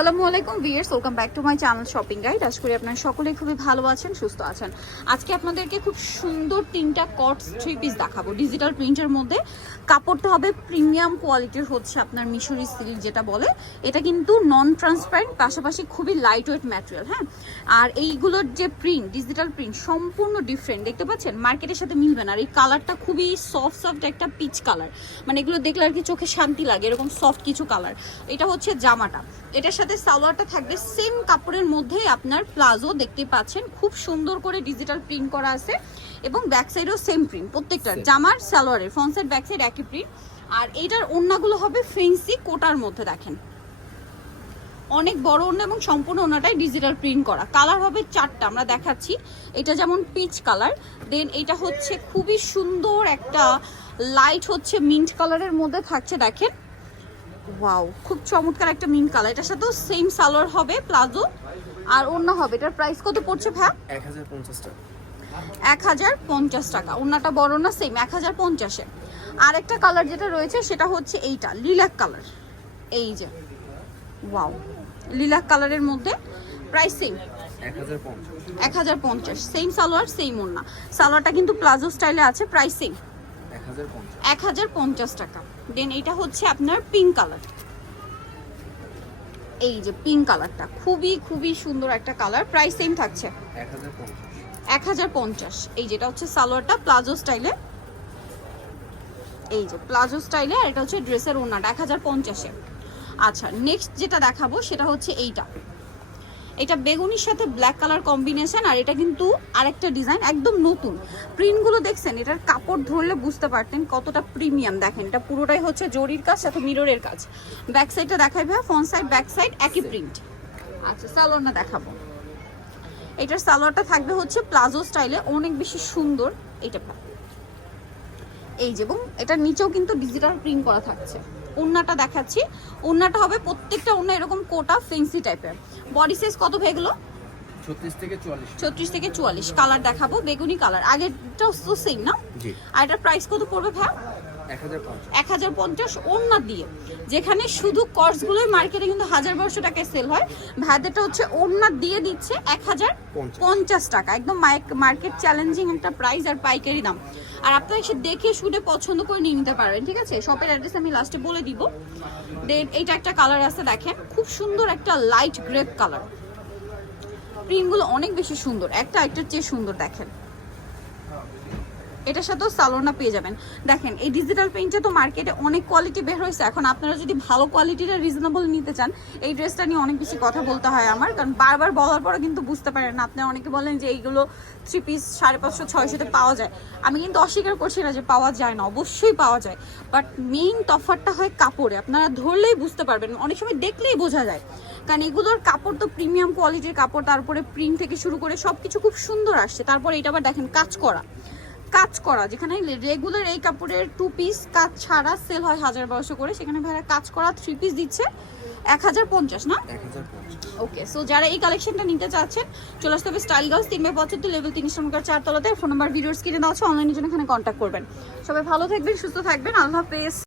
আসসালামু আলাইকুম viewers welcome back to my channel shopping guide. আশা করি আপনারা সকলেই খুবই ভালো আছেন, সুস্থ আছেন। আজকে আপনাদেরকে খুব সুন্দর তিনটা কটস থ্রি পিস দেখাবো। ডিজিটাল প্রিন্টের মধ্যে কাপড়টা হবে প্রিমিয়াম কোয়ালিটির হচ্ছে আপনার মিশরি সিল্ক যেটা বলে। এটা কিন্তু নন ট্রান্সপারেন্ট পাশাপাশি খুবই লাইট ওয়েট ম্যাটেরিয়াল হ্যাঁ? আর এইগুলোর যে প্রিন্ট ডিজিটাল প্রিন্ট সম্পূর্ণ ডিফারেন্ট দেখতে পাচ্ছেন? মার্কেটের সাথে মিলবে না। আর এই কালারটা খুবই সফট সফট একটা পিচ কালার মানে এগুলো দেখলে আর কি চোখে শান্তি লাগে, এরকম সফট কিছু কালার এটা হচ্ছে জামাটা। এটার সাথে সালোয়ারটা থাকবে সেম কাপড়ের মধ্যেই আপনার প্লাজো দেখতে পাচ্ছেন। খুব সুন্দর করে ডিজিটাল প্রিন্ট করা আছে এবং ব্যাক সাইডেও সেম প্রিন্ট প্রত্যেকটা জামার সালোয়ারের ফ্রন্ট সাইড ব্যাক সাইড একই প্রিন্ট আর এইটার ওড়নাগুলো হবে ফেন্সি কোটার মধ্যে দেখেন। অনেক বড় ওড়না এবং সম্পূর্ণ ওড়নাটাই ডিজিটাল প্রিন্ট করা। কালার হবে চারটা আমরা দেখাচ্ছি। এটা যেমন পিচ কালার দেন এটা হচ্ছে খুবই সুন্দর একটা লাইট হচ্ছে মিন্ট কালারের মধ্যে থাকছে দেখেন। ওয়াও খুব চমৎকার একটা মিন্ট কালার। এটার সাথেও সেম সালোয়ার হবে প্লাজো। আর অন্য হবে এটার প্রাইস কত পড়ছে ভ্যা এক হাজার পঞ্চাশ টাকা। এক হাজার পঞ্চাশ টাকা। ওনাটা বড় না সেম এক হাজার পঞ্চাশে। আরেকটা কালার যেটা রয়েছে সেটা হচ্ছে এইটা লিলাক কালার এই যে। ওয়াও লিলাক কালারের মধ্যে প্রাইস সেম এক হাজার পঞ্চাশ। সেম সালোয়ার সেম ওন্না সালোয়ারটা কিন্তু প্লাজো স্টাইলে আছে প্রাইস সেম এক হাজার পঞ্চাশ। টাকা। দেন এটা হচ্ছে আপনার পিঙ্ক কালার এই যে পিঙ্ক কালারটা খুবই খুবই সুন্দর একটা কালার প্রাইস সেম থাকছে। এক হাজার পঞ্চাশ। এই যেটা হচ্ছে সালোয়ারটা প্লাজো স্টাইলে এই যে প্লাজো স্টাইলে আর এটা হচ্ছে ড্রেসের ওনাটা এক হাজার পঞ্চাশে আচ্ছা নেক্সট যেটা দেখাবো সেটা হচ্ছে এইটা। এটা বেগুনির সাথে ব্ল্যাক কালার কম্বিনেশন আর এটা কিন্তু আরেকটা ডিজাইন একদম নতুন। প্রিন্টগুলো দেখছেন এটার কাপড় ধরলে বুঝতে পারতেন কতটা প্রিমিয়াম দেখেন এটা পুরোটাই হচ্ছে জরির কাজ সাথে মিররের কাজ। ব্যাক সাইডটা দেখাই ভাই ফ্রন্ট সাইড ব্যাক সাইড একই প্রিন্ট আচ্ছা সালোয়ারটা দেখাবো। এটার সালোয়ারটা থাকবে হচ্ছে প্লাজো স্টাইলে অনেক বেশি সুন্দর। এটা এই যে এবং এটার নিচেও কিন্তু ডিজিটাল প্রিন্ট করা থাকছে। ওন্নাটা দেখাচ্ছি। উন্নাটা হবে প্রত্যেকটা উন্না এরকম কোটা ফেন্সি টাইপের বডি সাইজ কত ভেগুলো ছত্রিশ থেকে চুয়াল্লিশ। ছত্রিশ থেকে চুয়াল্লিশ। কালার দেখাবো বেগুনি কালার আগেরটাও তো সেম না? আর এটার প্রাইস কত পড়বে ভাই এক হাজার পঞ্চাশ ওড়না দিয়ে। যেখানে শুধু কর্সগুলোই মার্কেটে কিন্তু হাজার বারোশো টাকায় সেল হয়। ভাইদেরটা হচ্ছে ওড়না দিয়ে দিচ্ছে এক হাজার পঞ্চাশ টাকা। একদম মার্কেট চ্যালেঞ্জিং একটা প্রাইস আর পাইকারি দাম। আর আপনারা এসে দেখে শুনে পছন্দ করে নিয়ে নিতে পারবেন ঠিক আছে? শপের অ্যাড্রেস আমি লাস্টে বলে দিব। দেন এইটা একটা কালার আছে দেখেন। খুব সুন্দর একটা লাইট গ্রেপ কালার প্রিন্টগুলো অনেক বেশি সুন্দর। একটা একটার চেয়ে সুন্দর দেখেন। এটার সাথেও সালোনা পেয়ে যাবেন। দেখেন, এই ডিজিটাল প্রিন্টে তো মার্কেটে অনেক কোয়ালিটি বের হয়েছে। এখন আপনারা যদি ভালো কোয়ালিটিটা রিজনেবল নিতে চান, এই ড্রেসটা নিয়ে অনেক বেশি কথা বলতে হয় আমার, কারণ বারবার বলার পরে কিন্তু বুঝতে পারেন না। আপনারা অনেকে বলেন যে এইগুলো থ্রি পিস সাড়ে পাঁচশো ছয়শোতে পাওয়া যায়। আমি কিন্তু অস্বীকার করছি না যে পাওয়া যায় না, অবশ্যই পাওয়া যায়। বাট মেইন তফাতটা হয় কাপড়ে। আপনারা ধরলেই বুঝতে পারবেন, অনেক সময় দেখলেই বোঝা যায়। কারণ এগুলোর কাপড় তো প্রিমিয়াম কোয়ালিটির কাপড়, তারপরে প্রিন্ট থেকে শুরু করে সব কিছু খুব সুন্দর আসছে। তারপরে এটা আবার দেখেন কাজ করা। কাজ করা যেখানে রেগুলার এই কাপড়ের টু পিস কাজ ছাড়া সেল হয় হাজার বারোশো করে সেখানে ভাইরা কাজ করা থ্রি পিস দিচ্ছে এক হাজার পঞ্চাশ না? ওকে সো যারা এই কালেকশনটা নিতে চাচ্ছেন চলে আসতে হবে স্টাইল গাউস তিন বাই পঁচাত্তর লেভেল তিন শ্রমিকার চারতলাতে ফোন নাম্বার ভিডিওস কিনে দেওয়া আছে অনলাইনের জন্য এখানে কন্ট্যাক্ট করবেন। সবাই ভালো থাকবেন সুস্থ থাকবেন। আল্লাহ হাফেজ।